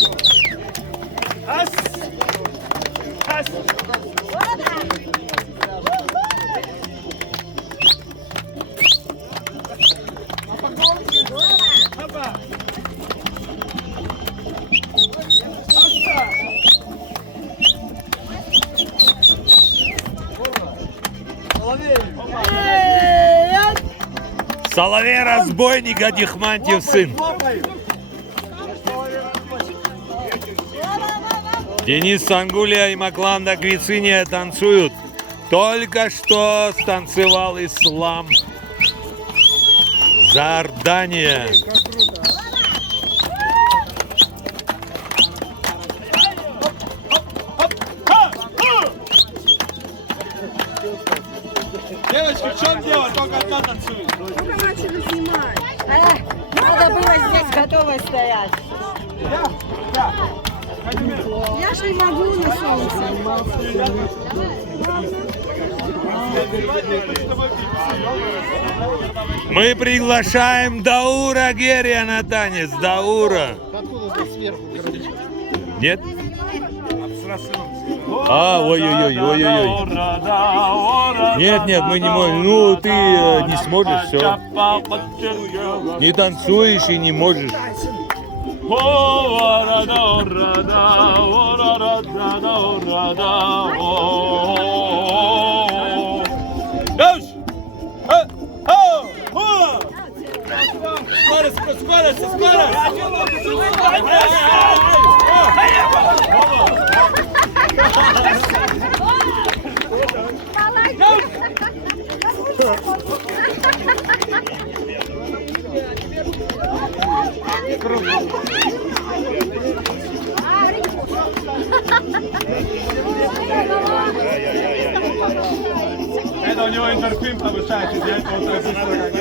Раз. Раз. Опа. Соловей разбойник, а Дихмантьев сын. Денис Сангулия и Макланда Квициния танцуют. Только что станцевал Ислам Зардания. Девочки, в чем дело? Только одна танцует. Только начали снимать. Надо было здесь готово стоять. Я же не могу на солнце. Мы приглашаем Даура Герия на танец. Даура. Нет? Ой-ой-ой. Нет, мы не можем. Ну, ты не сможешь, все. Не танцуешь и не можешь. Скорость! Это у него эндорфин повышается, из-за этого